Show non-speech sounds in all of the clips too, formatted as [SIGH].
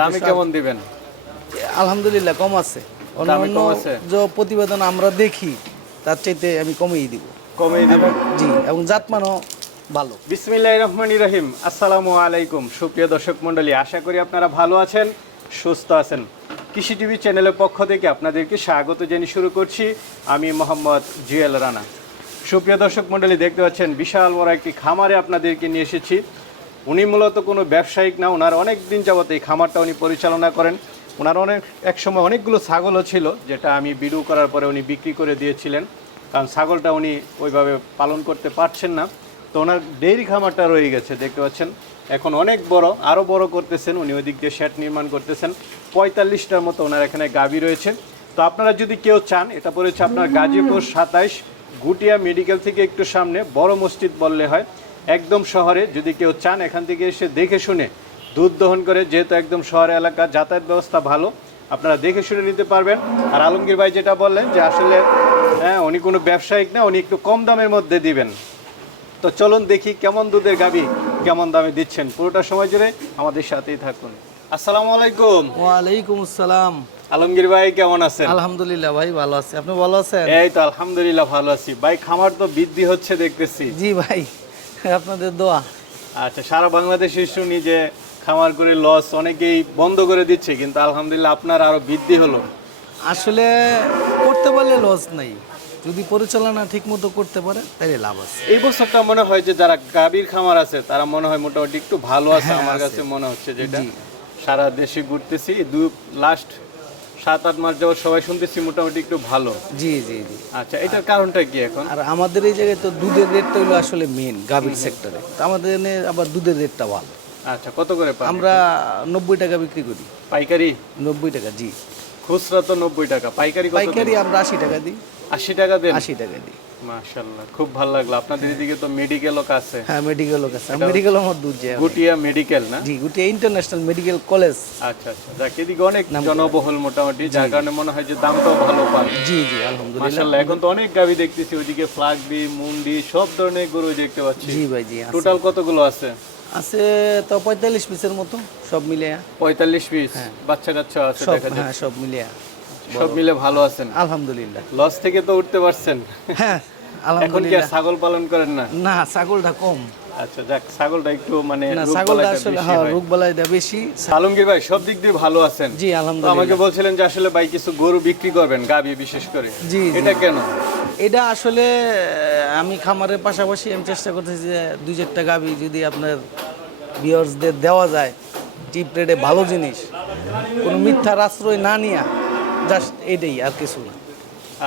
দামে কেমন দিবেন? আলহামদুলিল্লাহ কম আছে। অন্যান্য যে প্রতিবেদন আমরা দেখি তার চাইতে আমি কমিয়ে দিব। কমেই দিবেন? জি এবং জাতমানও ভালো। বিসমিল্লাহ রহমানি রহিম। আসসালামু আলাইকুম সুপ্রিয় দর্শক মণ্ডলী আশা করি আপনারা ভালো আছেন সুস্থ আছেন। কৃষি টিভি চ্যানেলের পক্ষ থেকে আপনাদেরকে স্বাগত জানিয়ে শুরু করছি। আমি মোহাম্মদ জুয়েল রানা। সুপ্রিয় দর্শক মণ্ডলী দেখতে পাচ্ছেন বিশাল বড় একটি খামারে আপনাদেরকে নিয়ে এসেছি। উনি মূলত কোনো ব্যবসায়িক না, ওনার অনেক দিন যাবত এই খামারটা উনি পরিচালনা করেন। ওনার অনেক একসময় অনেকগুলো ছাগলও ছিল, যেটা আমি বিডু করার পরে উনি বিক্রি করে দিয়েছিলেন। কারণ ছাগলটা উনি ওইভাবে পালন করতে পারছেন না। তো ওনার ডেইরি খামারটা রয়ে গেছে, দেখতে পাচ্ছেন। এখন অনেক বড়, আরও বড় করতেছেন, উনি ওই দিক দিয়ে শেড নির্মাণ করতেছেন। পঁয়তাল্লিশটার মতো ওনার এখানে গাবি রয়েছে। তো আপনারা যদি কেউ চান, এটা পড়েছে আপনার গাজীপুর সাতাইশ গুটিয়া মেডিকেল থেকে একটু সামনে, বড় মসজিদ বললে হয়। একদম শহরে যদি কেউ চান এখান থেকে এসে দেখে শুনে দুধ দহন করে যেহেতু একদম শহর এলাকা যাতায়াত ব্যবস্থা ভালো আপনারা দেখে শুনে নিতে পারবেন। আর আলমগীর ভাই যেটা বললেন যে আসলে হ্যাঁ উনি কোনো ব্যবসায়িক না উনি একটু কম দামের মধ্যে দিবেন। তো চলুন দেখি কেমন দুধের গাবি কেমন দামে দিচ্ছেন। পুরোটা সময় জুড়ে আমাদের সাথেই থাকুন। আসসালামু আলাইকুম। ওয়ালাইকুম আসসালাম। আলমগীর ভাই কেমন আছেন? আলহামদুলিল্লাহ ভাই ভালো আছে। আপনি ভালো আছেন? এই তো আলহামদুলিল্লাহ ভালো আছি। ভাই খামার তো বৃদ্ধি হচ্ছে দেখতেছি। জি ভাই। আপনাদের দোয়া। আচ্ছা সারা বাংলাদেশে শুনি যে খামার করে লস অনেকেই বন্ধ করে দিচ্ছে কিন্তু আলহামদুলিল্লাহ আপনার আরও বৃদ্ধি হলো। আসলে করতে পারলে লস নাই। যদি পরিচালনা ঠিক মতো করতে পারে তাহলে লাভ আছে। এই বছরটা মনে হয় যে যারা গাভীর খামার আছে তারা মনে হয় মোটামুটি একটু ভালো আছে হ্যাঁ, আমার কাছে মনে হচ্ছে যেটা। সারা দেশে ঘুরতেছি দু লাস্ট সাত আট মাস যাওয়ার সবাই শুনতেছি মোটামুটি একটু ভালো। জি জি জি। আচ্ছা এটার কারণটা কি এখন? আর আমাদের এই জায়গায় তো দুধের রেটটা হলো আসলে মেন গাভীর সেক্টরে তো আমাদের এনে আবার দুধের রেটটা ভালো। আচ্ছা কত করে পান আমরা নব্বই টাকা বিক্রি করি। পাইকারি? নব্বই টাকা জি। খুচরা তো নব্বই টাকা পাইকারি কত পাইকারি আমরা আশি টাকা দিই। আশি টাকা দেন? আশি টাকা দিই। মাশাল্লাহ খুব ভালো লাগল। আপনাদের এদিকে তো মেডিকেলও কাছে। হ্যাঁ মেডিকেলও কাছে। মেডিকেল আমার দুধ যায়। গুটিয়া মেডিকেল না? জি গুটি ইন্টারন্যাশনাল মেডিকেল কলেজ আচ্ছা আচ্ছা। যাক এদিকে অনেক জনবহুল মোটামুটি যার কারণে মনে হয় যে দামটাও ভালো পান জি জি আলহামদুলিল্লাহ। মাশাল্লাহ এখন তো অনেক গাভি দেখতেছি ওইদিকে ফ্লাগবি মুন্ডি সব ধরনের গরু দেখতে পাচ্ছি। জি ভাই জি। টোটাল কতগুলো আছে? আছে তো পঁয়তাল্লিশ পিসের মতো সব মিলে পঁয়তাল্লিশ পিস? বাচ্চা কাচ্চা আছে দেখা যায় হ্যাঁ সব মিলে সব মিলে ভালো আছেন। আলহামদুলিল্লাহ। লস থেকে তো উঠতে পারছেন। হ্যাঁ এখন কি ছাগল পালন করেন না? না ছাগলটা কম। আচ্ছা যাক ছাগলটা একটু মানে ছাগলটা আসলে হ্যাঁ। রোগ বালাইটা বেশি। আলমগীর ভাই সব দিক দিয়ে ভালো আছেন। জি আলহামদুলিল্লাহ আমাকে বলছিলেন যে আসলে ভাই কিছু গরু বিক্রি করবেন গাবি বিশেষ করে। জি। এটা কেন? এটা আসলে আমি খামারের পাশাপাশি আমি চেষ্টা করতেছি যে দুই চারটা গাবি যদি আপনার ভিউয়ার্সদের দেওয়া যায় চিপ রেটে ভালো জিনিস। কোনো মিথ্যার আশ্রয় না নিয়া জাস্ট এটাই আর কিছু না।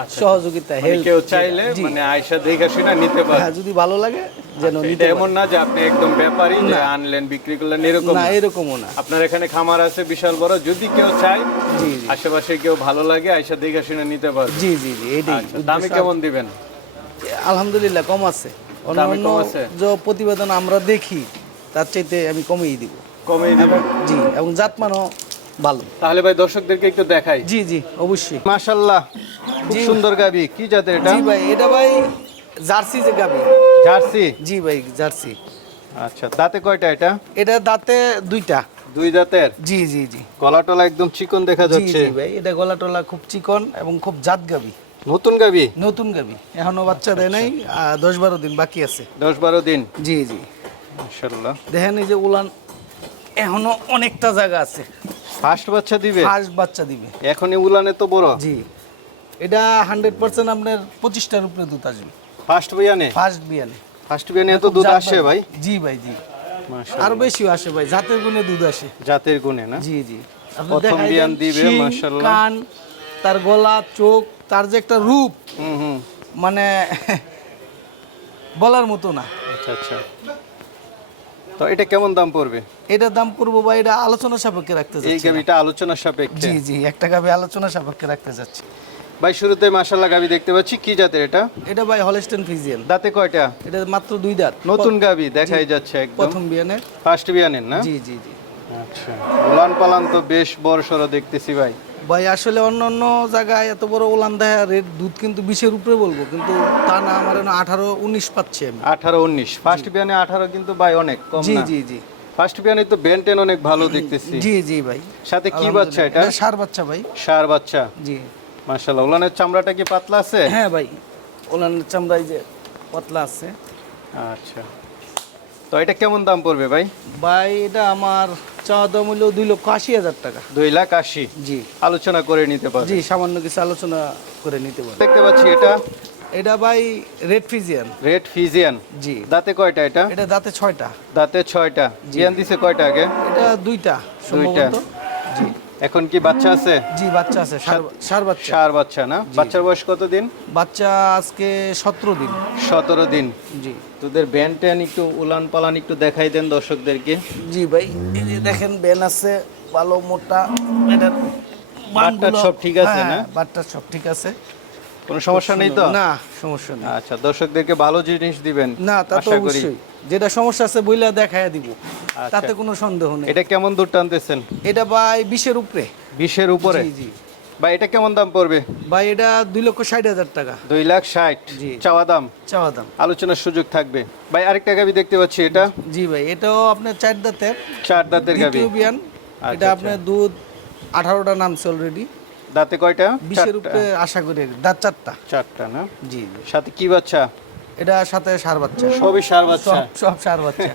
আচ্ছা সহযোগিতা মানে হেল্প কেউ চাইলে মানে আয়সা দেখে শুনে নিতে পারে। হ্যাঁ যদি ভালো লাগে যেন নিতে এমন না যে আপনি একদম ব্যাপারী যে আনলেন বিক্রি করলেন এরকম না। এরকমও না। আপনার এখানে খামার আছে বিশাল বড় যদি কেউ চায় জি আশেপাশে কেউ ভালো লাগে আয়সা দেখে শুনে নিতে পারবে। জি জি জি এটাই। আচ্ছা দামে কেমন দিবেন? আলহামদুলিল্লাহ কম আছে। অন্যান্য যে প্রতিবেদন আমরা দেখি তার চাইতে আমি কমিয়ে দিব। কমে দিবেন। জি এবং জাতমানও ভালো। তাহলে ভাই দর্শকদেরকে একটু দেখাই। জি জি অবশ্যই। মাশাল্লাহ খুব সুন্দর গাবি। কি জাতের এটা? জি ভাই এটা ভাই জার্সি যে গাবি। জার্সি? জি ভাই জার্সি। আচ্ছা দাঁতে কয়টা এটা? এটা দাঁতে দুইটা। দুই দাঁতের? জি জি জি। গলা টলা একদম চিকন দেখা যাচ্ছে। জি ভাই এটা গলা টলা খুব চিকন এবং খুব জাত গাবি। নতুন গাবি? নতুন গাবি এখনও বাচ্চা দেয় নাই আহ, দশ বারো দিন বাকি আছে। দশ বারো দিন? জি জি। মাশাল্লাহ দেখেন এই যে উলান এখনও অনেকটা জায়গা আছে। ফার্স্ট বাচ্চা দিবে? ফার্স্ট বাচ্চা দিবে। এখনই উলানে তো বড়? জি। এটা হান্ড্রেড পার্সেন্ট আপনার পঁচিশটার উপরে দুধ আসবে। ফার্স্ট বিয়ানে ফার্স্ট বিয়ানে ফার্স্ট বিয়ানে এত দুধ আসে ভাই? জি ভাই জি। আরও বেশিও আসে ভাই জাতের গুণে দুধ আসে। জাতের গুণে না? জি জি। প্রথম বিয়ান দিবে, মাশাআল্লাহ। কান তার গলা চোখ তার যে একটা রূপ হুম হুম। মানে [LAUGHS] বলার মতো না। আচ্ছা আচ্ছা। তো এটা কেমন দাম পড়বে? এটার দাম পড়ব বা এটা আলোচনা সাপেক্ষে রাখতে এই যাচ্ছি গাবিটা আলোচনার সাপেক্ষে? জি জি একটা গাবে আলোচনা সাপেক্ষে রাখতে যাচ্ছি। ভাই শুরুতে মাশাল্লাহ গাবি দেখতে পাচ্ছি। কি জাতের এটা? এটা ভাই হলস্টেন ফিজিয়ান দাঁতে কয়টা? এটা মাত্র দুই দাঁত। নতুন গাবি দেখাই যাচ্ছে একদম। প্রথম বিয়ানের। ফার্স্ট বিয়ানের না? জি জি জি। আচ্ছা। উলান পালান তো বেশ বড় সড়ো দেখতেছি ভাই। ভাই আসলে অন্য অন্য জায়গায় এত বড় ওলান দেয় রেট দুধ কিন্তু বিশের উপরে বলব কিন্তু তা না আমার আঠারো উনিশ পাচ্ছি আমি। আঠারো উনিশ। ফার্স্ট বিয়ানে আঠারো কিন্তু ভাই অনেক কম জি জি জি। ফার্স্ট বিয়ানে তো বেনটেন অনেক ভালো দেখতেছি। জি জি ভাই। সাথে কি বাচ্চা এটা? সার বাচ্চা ভাই। সার বাচ্চা। জি। মাশাআল্লাহ উলানের চামড়াটা কি পাতলা আছে? হ্যাঁ ভাই ওলানের চামড়াই যে পাতলা আছে। আচ্ছা। তো এটা কেমন দাম পড়বে ভাই? ভাই এটা আমার চাওয়া দাম হলো দুই লক্ষ আশি হাজার টাকা। দুই লাখ আশি? জি। আলোচনা করে নিতে পারবে জি সামান্য কিছু আলোচনা করে নিতে পারব দেখতে পাচ্ছি এটা। এটা ভাই রেড ফিজিয়ান। Red Friesian. জি। দাঁতে কয়টা এটা? এটা দাঁতে ছয়টা। দাঁতে ছয়টা। জিয়ান দিছে কয়টা আগে? এটা দুইটা জি এখন কি বাচ্চা আছে? জি বাচ্চা আছে ষাঁড় বাচ্চা। সার বাচ্চা না? বাচ্চার বয়স কত দিন বাচ্চা আজকে সতেরো দিন। সতেরো দিন। জি। তোদের ব্যান ট্যান একটু উলান পালান একটু দেখাই দেন দর্শকদেরকে। জি ভাই এই যে দেখেন ব্যান আছে ভালো মোটা এটা বাটটার সব ঠিক আছে হ্যাঁ, না? বাটটা সব ঠিক আছে। কোনো সমস্যা নেই তো? না সমস্যা নেই। আচ্ছা দর্শকদেরকে ভালো জিনিস দিবেন না তা তো অবশ্যই। যেটা সমস্যা আছে বইলা দেখায় দিব। আচ্ছা। তাতে কোনো সন্দেহ নেই। এটা কেমন দূর টানতেছেন? এটা ভাই বিশের উপরে। বিশের উপরে? জি জি। বা এটা কেমন দাম পড়বে? ভাই এটা দুই লক্ষ ষাট হাজার টাকা। দুই লাখ ষাট। জি। চাওয়া দাম? চাওয়া দাম। আলোচনার সুযোগ থাকবে। ভাই আরেকটা গাবি দেখতে পাচ্ছি এটা? জি ভাই এটাও আপনার চার দাঁতের। চার দাঁতের গাবি। আচ্ছা, এটা আপনার দুধ আঠারোটা নামছে অলরেডি দাঁতে কয়টা? বিশের। উপরে আশা করি দাঁত চারটা। চারটা না? জি সাথে কি বাচ্চা? এটা সাথে সার বাচ্চা। সবই সার বাচ্চা। সব সব সার বাচ্চা।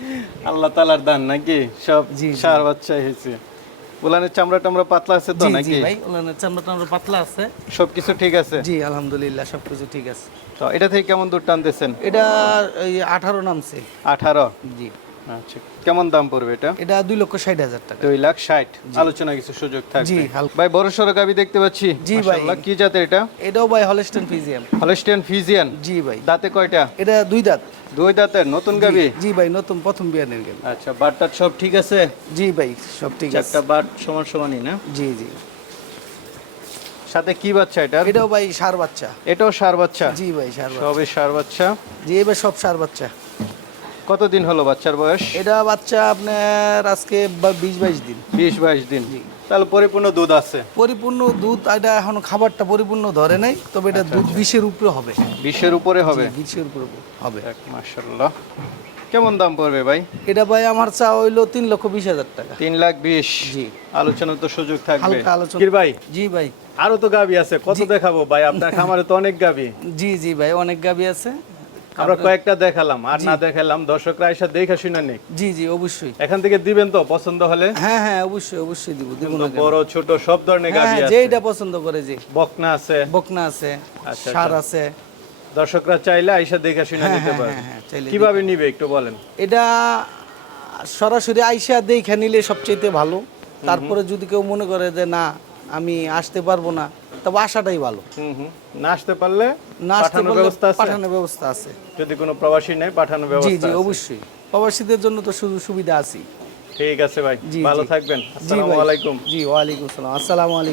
[LAUGHS] আল্লাহ তালার দান নাকি? সব। সার বাচ্চাই হয়েছে। উলানের চামড়া টামড়া পাতলা আছে তো নাকি? ভাই ওলানের চামড়া টামড়া পাতলা আছে। সবকিছু ঠিক আছে? জি আলহামদুলিল্লাহ সব কিছু ঠিক আছে। তো এটা থেকে কেমন দূর টানতেছেন? এটা এই আঠারো নামছে। আঠারো? জি। আচ্ছা কেমন দাম পড়বে এটা? এটা দুই লক্ষ ষাট হাজার টাকা। দুই লাখ ষাট। আলোচনা কিছু সুযোগ থাকবে। জি, ভাই বড় সড়ো গাবি দেখতে পাচ্ছি? জি, ভাই। কি জাতের এটা? এটাও ভাই হলস্টেন ফিজিয়াম হলস্টিয়ান ফিজিয়ান জি ভাই। দাঁতে কয়টা? এটা দুই দাঁত। দুই দাঁতের নতুন গাবি? জি ভাই নতুন প্রথম বিয়ানের গেল আচ্ছা বাটটার সব ঠিক আছে? জি ভাই সব ঠিক আছে। চারটা বাট সমান সমানই না? জি জি। সাথে কি বাচ্চা এটা? এটাও ভাই সার বাচ্চা। এটাও সার বাচ্চা? জি ভাই সার বাচ্চা। সবই সার বাচ্চা? জি এবার সব সার বাচ্চা। কতদিন হলো বাচ্চার বয়স? এটা বাচ্চা আপনার আজকে বিশ বাইশ দিন। বিশ বাইশ দিন। তাহলে পরিপূর্ণ দুধ আছে। পরিপূর্ণ দুধ এটা এখন খাবারটা পরিপূর্ণ ধরে নাই তবে এটা দুধ বিশের উপরে হবে। বিশের উপরে হবে? বিশের উপরে হবে। মাসাল্লাহ কেমন দাম পড়বে ভাই? এটা ভাই আমার চা হইল তিন লক্ষ বিশ হাজার টাকা। তিন লাখ বিশ। জি। আলোচনার তো সুযোগ থাকবে। আলোচনা। কির ভাই? জি ভাই। আরও তো গাবি আছে কত দেখাবো ভাই? আপনার [LAUGHS] খামারে তো অনেক গাবি। জি জি ভাই অনেক গাবি আছে। আমরা কয়েকটা দেখালাম আর না দেখালাম দর্শকরা এসে দেখে শুনে নেই জি জি অবশ্যই। এখান থেকে দিবেন তো পছন্দ হলে? হ্যাঁ হ্যাঁ অবশ্যই অবশ্যই দিব দিব না বড় ছোট সব ধরনের গাবি হ্যাঁ আছে। যেইটা পছন্দ করে যে বকনা আছে। বকনা আছে আচ্ছা, সার আছে। দর্শকরা চাইলে আইসা দেখে শুনে হ্যাঁ, নিতে পারে হ্যাঁ, হ্যাঁ, চাইলে কীভাবে নিবে একটু বলেন? এটা সরাসরি আইসা দেখে নিলে সবচেয়ে ভালো। তারপরে যদি কেউ মনে করে যে না আমি আসতে পারব না তবে আসাটাই ভালো। হুম হুম। না আসতে পারলে না আসতে ব্যবস্থা আছে? পাঠানোর ব্যবস্থা আছে। যদি কোনো প্রবাসী নেই পাঠানোর ব্যবস্থা জি জি অবশ্যই। প্রবাসীদের জন্য তো সুযোগ সুবিধা আছে ঠিক আছে ভাই। ভালো থাকবেন। আসসালামু আলাইকুম। জি ওয়ালাইকুম আসসালাম। আসসালামু আলাইকুম।